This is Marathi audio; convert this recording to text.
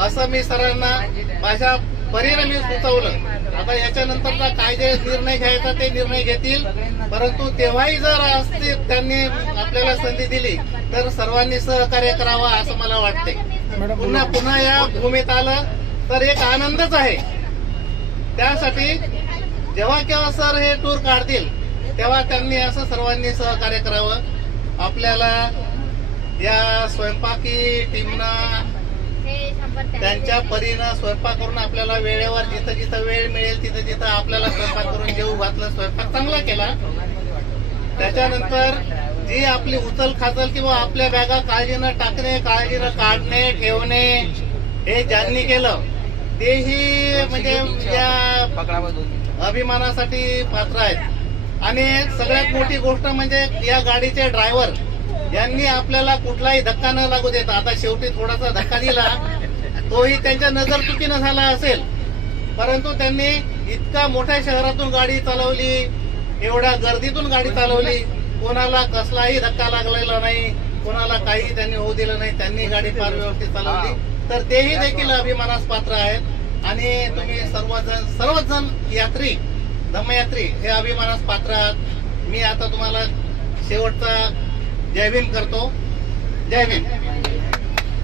असं मी सरांना माझ्या परीने मी सुचवलं. आता याच्यानंतरचा काय जे निर्णय घ्यायचा ते निर्णय घेतील, परंतु तेव्हाही जर असते त्यांनी आपल्याला संधी दिली तर सर्वांनी सहकार्य करावं असं मला वाटते. पुन्हा या भूमीत आलं तर एक आनंदच आहे. त्यासाठी जेव्हा केव्हा सर हे टूर काढतील तेव्हा त्यांनी असं सर्वांनी सहकार्य करावं. आपल्याला या स्वयंपाकी टीमनं त्यांच्या परीनं स्वयंपाक करून आपल्याला वेळेवर जिथं जिथं वेळ मिळेल तिथं जिथं आपल्याला स्वयंपाक करून जेवू घातलं. स्वयंपाक चांगला केला. त्याच्यानंतर जी आपली उचल खाचल किंवा आपल्या बॅगा काळजीनं टाकणे, काळजीनं काढणे, ठेवणे हे ज्यांनी केलं तेही म्हणजे या अभिमानासाठी पात्र आहेत. आणि सगळ्यात मोठी गोष्ट म्हणजे या गाडीचे ड्रायव्हर यांनी आपल्याला कुठलाही धक्का न लागू देता, आता शेवटी थोडासा धक्का दिला तोही त्यांच्या नजर चुकीनं झाला असेल, परंतु त्यांनी इतका मोठ्या शहरातून गाडी चालवली, एवढ्या गर्दीतून गाडी चालवली, कोणाला कसलाही धक्का लागलेला नाही, कोणाला काही त्यांनी होऊ दिलं नाही, त्यांनी गाडी फार व्यवस्थित चालवली. तर तेही देखील अभिमानास पात्र आहेत. आणि तुम्ही सर्वच जण यात्री, धम्मयात्री हे अभिमानास पात्र आहात. मी आता तुम्हाला शेवटचा जय भीम करतो. जय भीम.